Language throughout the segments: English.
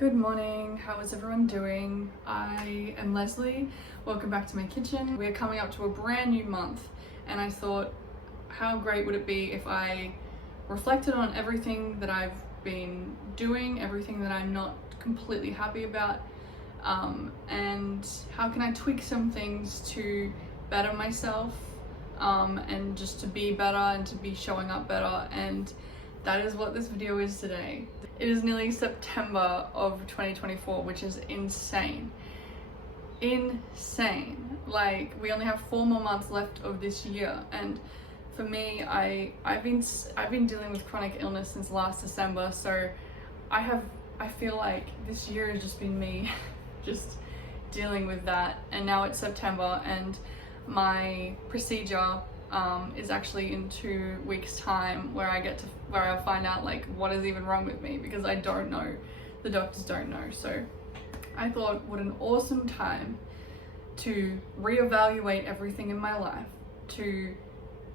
Good morning, how is everyone doing? I am Leslie, welcome back to my kitchen. We're coming up to a brand new month and I thought how great would it be if I reflected on everything that I've been doing, everything that I'm not completely happy about, and how can I tweak some things to better myself and just to be better and to be showing up better, and that is what this video is today. It is nearly September of 2024, which is insane. Insane. Like, we only have 4 more months left of this year, and for me, I've been dealing with chronic illness since last December, so I feel like this year has just been me just dealing with that, and now it's September and my procedure is actually in 2 weeks time where I'll find out like what is even wrong with me, because I don't know, the doctors don't know. So I thought, what an awesome time to reevaluate everything in my life, to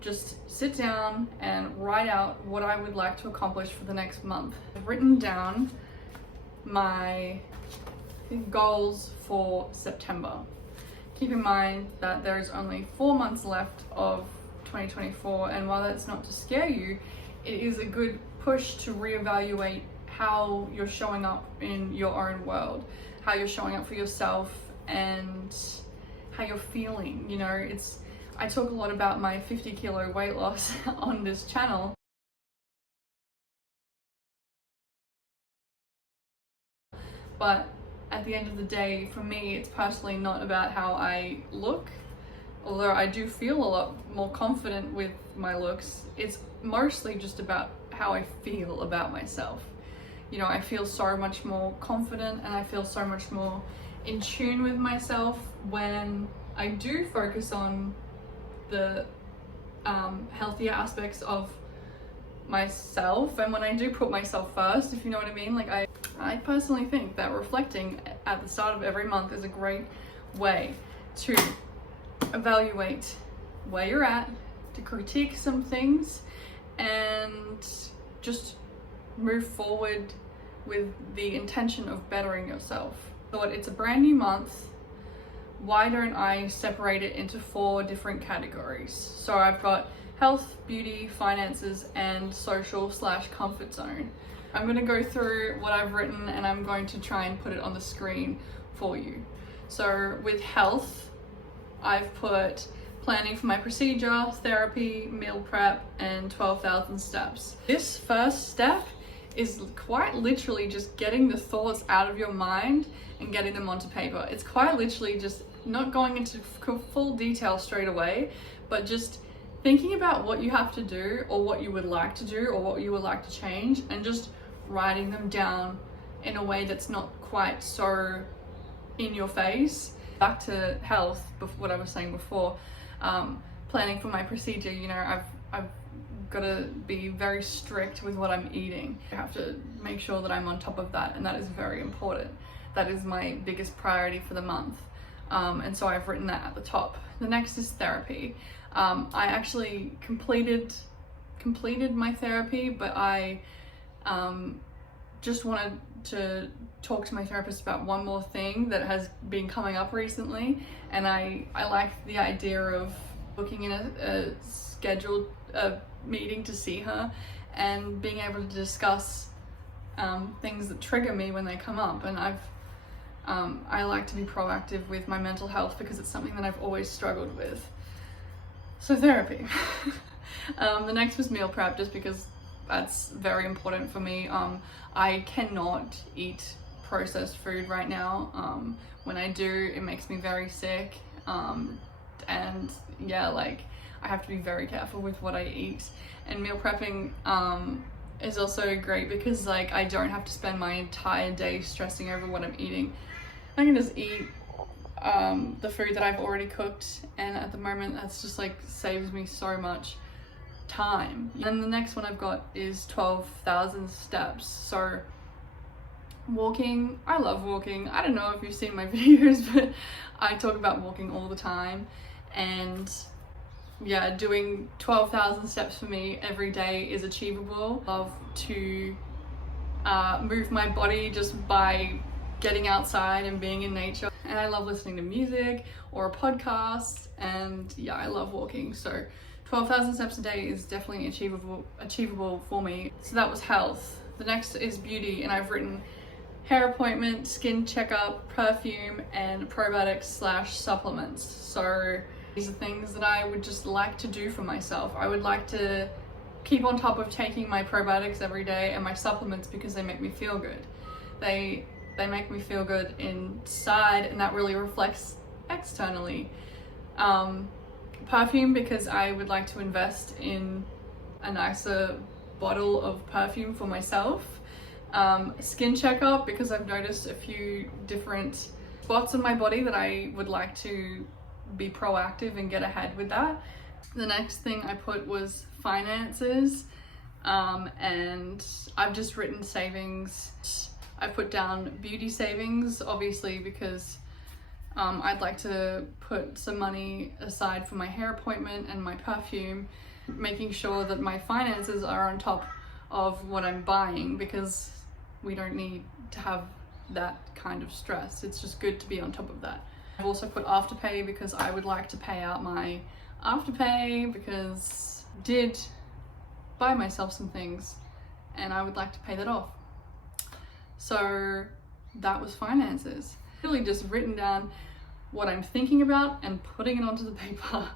just sit down and write out what I would like to accomplish for the next month. I've written down my goals for September. Keep in mind that there is only 4 months left of 2024, and while that's not to scare you, it is a good push to reevaluate how you're showing up in your own world, how you're showing up for yourself, and how you're feeling. You know, I talk a lot about my 50 kilo weight loss on this channel. But at the end of the day, for me, it's personally not about how I look, although I do feel a lot more confident with my looks. It's mostly just about how I feel about myself. You know, I feel so much more confident and I feel so much more in tune with myself when I do focus on the healthier aspects of myself, and when I do put myself first, if you know what I mean. Like, I personally think that reflecting at the start of every month is a great way to evaluate where you're at, to critique some things, and just move forward with the intention of bettering yourself. So it's a brand new month. Why don't I separate it into 4 different categories? So I've got health, beauty, finances, and social/comfort zone. I'm going to go through what I've written and I'm going to try and put it on the screen for you. So with health, I've put planning for my procedure, therapy, meal prep, and 12,000 steps. This first step is quite literally just getting the thoughts out of your mind and getting them onto paper. It's quite literally just not going into full detail straight away, but just thinking about what you have to do, or what you would like to do, or what you would like to change, and just writing them down in a way that's not quite so in your face. Back to health, what I was saying before, planning for my procedure, you know, I've got to be very strict with what I'm eating. I have to make sure that I'm on top of that, and that is very important. That is my biggest priority for the month, and so I've written that at the top. The next is therapy. I actually completed my therapy, but I just wanted to talk to my therapist about one more thing that has been coming up recently, and I like the idea of booking in a scheduled meeting to see her and being able to discuss things that trigger me when they come up. And I like to be proactive with my mental health because it's something that I've always struggled with. So therapy. The next was meal prep, just because that's very important for me. I cannot eat processed food right now. When I do, it makes me very sick. And yeah, like, I have to be very careful with what I eat. And meal prepping is also great because, like, I don't have to spend my entire day stressing over what I'm eating. I can just eat the food that I've already cooked, and at the moment that's just like saves me so much time. And the next one I've got is 12,000 steps. So walking, I love walking. I don't know if you've seen my videos, but I talk about walking all the time, and yeah, doing 12,000 steps for me every day is achievable. I love to move my body just by getting outside and being in nature. And I love listening to music or a podcast, and yeah, I love walking. So 12,000 steps a day is definitely achievable for me. So that was health. The next is beauty, and I've written hair appointment, skin checkup, perfume, and probiotics / supplements. So these are things that I would just like to do for myself. I would like to keep on top of taking my probiotics every day and my supplements because they make me feel good. They make me feel good inside, and that really reflects externally. Perfume, because I would like to invest in a nicer bottle of perfume for myself. Skin checkup, because I've noticed a few different spots in my body that I would like to be proactive and get ahead with that. The next thing I put was finances, and I've just written savings. I put down beauty savings, obviously, because I'd like to put some money aside for my hair appointment and my perfume, making sure that my finances are on top of what I'm buying, because we don't need to have that kind of stress. It's just good to be on top of that. I've also put Afterpay because I would like to pay out my Afterpay, because I did buy myself some things and I would like to pay that off. So that was finances. Really just written down what I'm thinking about and putting it onto the paper.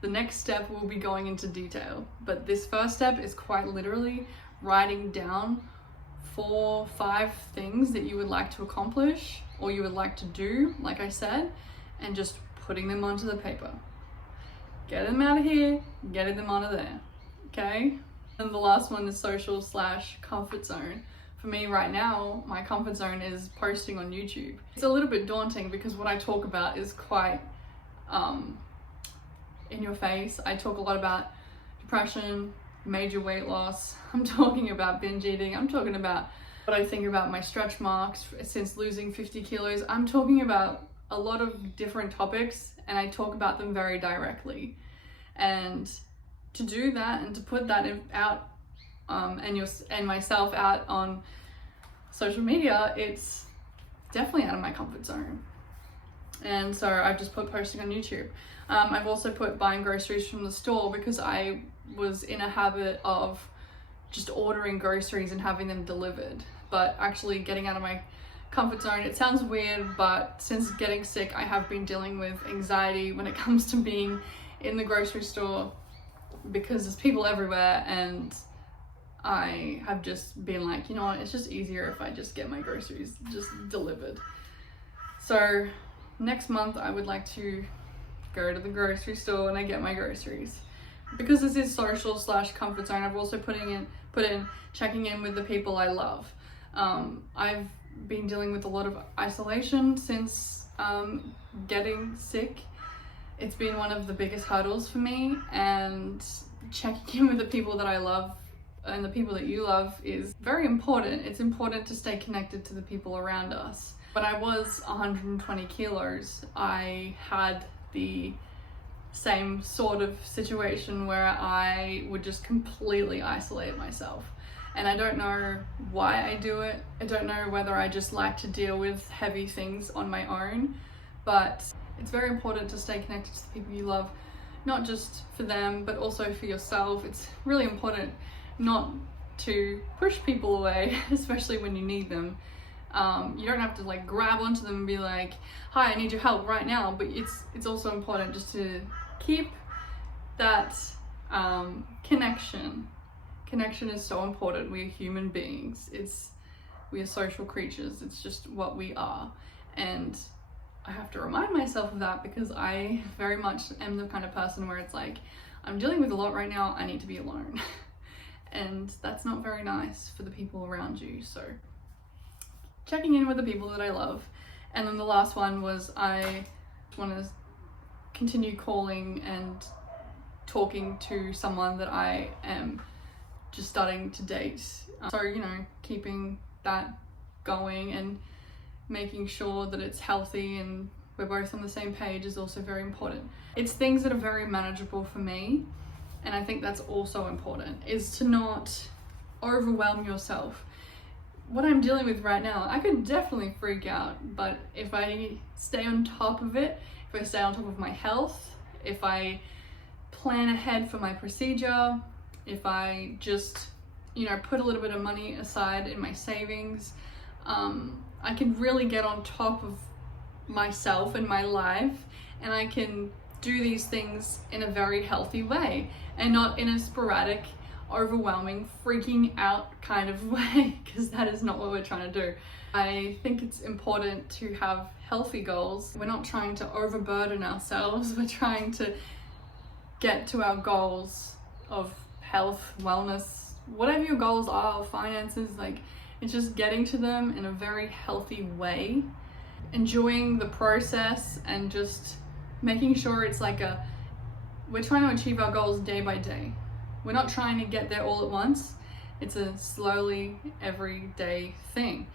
The next step will be going into detail, but this first step is quite literally writing down 4-5 things that you would like to accomplish or you would like to do, like I said, and just putting them onto the paper. Get them out of here, getting them onto there, okay? And the last one is social / comfort zone. For me right now, my comfort zone is posting on YouTube. It's a little bit daunting because what I talk about is quite in your face. I talk a lot about depression, major weight loss. I'm talking about binge eating. I'm talking about what I think about my stretch marks since losing 50 kilos. I'm talking about a lot of different topics, and I talk about them very directly. And to do that and to put that out and myself out on social media, it's definitely out of my comfort zone. And so I've just put posting on YouTube. I've also put buying groceries from the store, because I was in a habit of just ordering groceries and having them delivered, but actually getting out of my comfort zone. It sounds weird, but since getting sick, I have been dealing with anxiety when it comes to being in the grocery store, because there's people everywhere, and I have just been like, you know what, it's just easier if I just get my groceries just delivered. So next month I would like to go to the grocery store and I get my groceries. Because this is social / comfort zone, I've also put in checking in with the people I love. I've been dealing with a lot of isolation since getting sick. It's been one of the biggest hurdles for me, and checking in with the people that I love and the people that you love is very important. It's important to stay connected to the people around us. When I was 120 kilos, I had the same sort of situation where I would just completely isolate myself. And I don't know why I do it. I don't know whether I just like to deal with heavy things on my own, but it's very important to stay connected to the people you love, not just for them, but also for yourself. It's really important not to push people away, especially when you need them. You don't have to like grab onto them and be like, hi, I need your help right now, but it's also important just to keep that connection. Connection is so important. We're human beings. We are social creatures. It's just what we are. And I have to remind myself of that, because I very much am the kind of person where it's like, I'm dealing with a lot right now, I need to be alone. And that's not very nice for the people around you. So checking in with the people that I love. And then the last one was I want to continue calling and talking to someone that I am just starting to date. So, you know, keeping that going and making sure that it's healthy and we're both on the same page is also very important. It's things that are very manageable for me, and I think that's also important, is to not overwhelm yourself. what I'm dealing with right now, I could definitely freak out, but if I stay on top of it, if I stay on top of my health, if I plan ahead for my procedure, if I just, you know, put a little bit of money aside in my savings, I can really get on top of myself and my life, and I can do these things in a very healthy way and not in a sporadic, overwhelming, freaking out kind of way, because that is not what we're trying to do. I think it's important to have healthy goals. We're not trying to overburden ourselves, we're trying to get to our goals of health, wellness, whatever your goals are, finances, like it's just getting to them in a very healthy way, enjoying the process and just making sure it's like we're trying to achieve our goals day by day. We're not trying to get there all at once. It's a slowly everyday thing.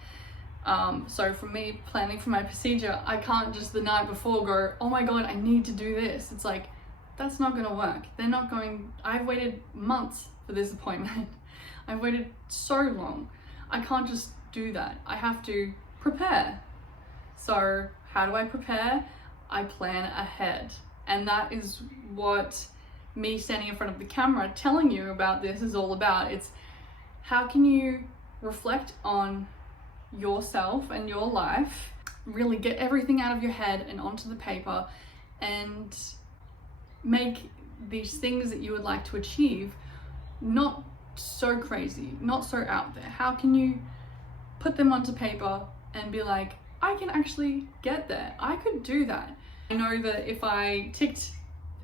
So for me, planning for my procedure, I can't just the night before go, oh my God, I need to do this. It's like, that's not gonna work. I've waited months for this appointment. I've waited so long. I can't just do that. I have to prepare. So how do I prepare? I plan ahead. And that is what me standing in front of the camera telling you about this is all about. It's how can you reflect on yourself and your life, really get everything out of your head and onto the paper, and make these things that you would like to achieve not so crazy, not so out there. How can you put them onto paper and be like, I can actually get there. I could do that. I know that if I ticked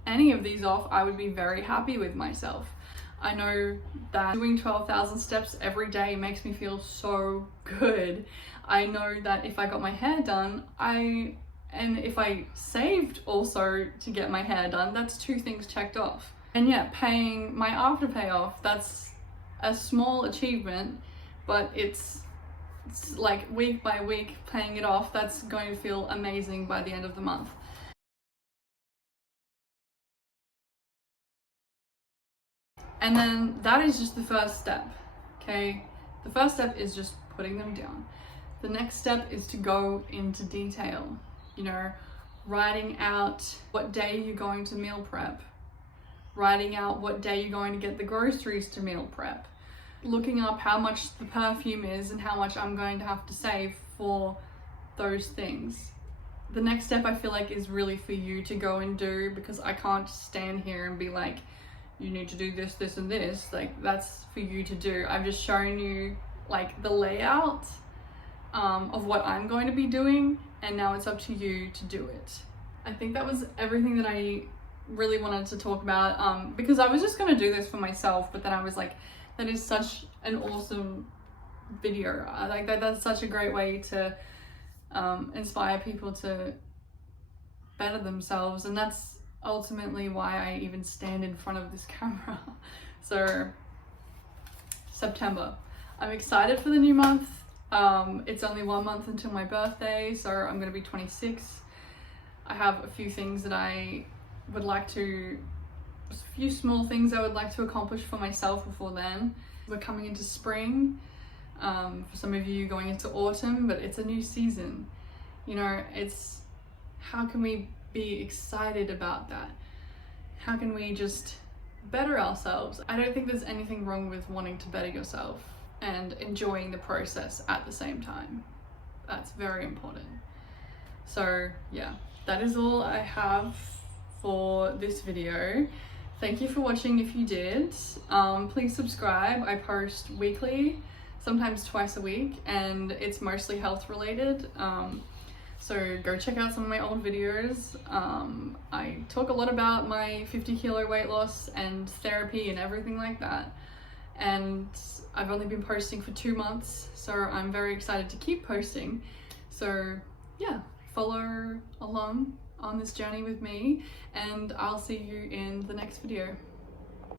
any of these off, I would be very happy with myself. I know that doing 12,000 steps every day makes me feel so good. I know that if I got my hair done, and if I saved also to get my hair done, that's 2 things checked off. And yeah, paying my Afterpay off, that's a small achievement, but it's like week by week paying it off, that's going to feel amazing by the end of the month. And then that is just the first step, okay? The first step is just putting them down. The next step is to go into detail, you know, writing out what day you're going to meal prep, writing out what day you're going to get the groceries to meal prep, looking up how much the perfume is and how much I'm going to have to save for those things. The next step I feel like is really for you to go and do, because I can't stand here and be like, you need to do this, this, and this. Like, that's for you to do. I've just shown you like the layout of what I'm going to be doing, and now it's up to you to do it. I think that was everything that I really wanted to talk about, because I was just going to do this for myself, but then I was like, that is such an awesome video. I like that's such a great way to inspire people to better themselves, and that's ultimately why I even stand in front of this camera. So September, I'm excited for the new month. It's only 1 month until my birthday, so I'm gonna be 26. I have a few things that I would like to, a few small things I would like to accomplish for myself before then. We're coming into spring, for some of you going into autumn, but it's a new season. You know, it's how can we be excited about that? How can we just better ourselves? I don't think there's anything wrong with wanting to better yourself and enjoying the process at the same time. That's very important. So yeah, that is all I have for this video. Thank you for watching if you did. Please subscribe. I post weekly, sometimes twice a week, and it's mostly health related. So go check out some of my old videos. I talk a lot about my 50-kilo weight loss and therapy and everything like that. And I've only been posting for 2 months, so I'm very excited to keep posting. So yeah, follow along on this journey with me, and I'll see you in the next video.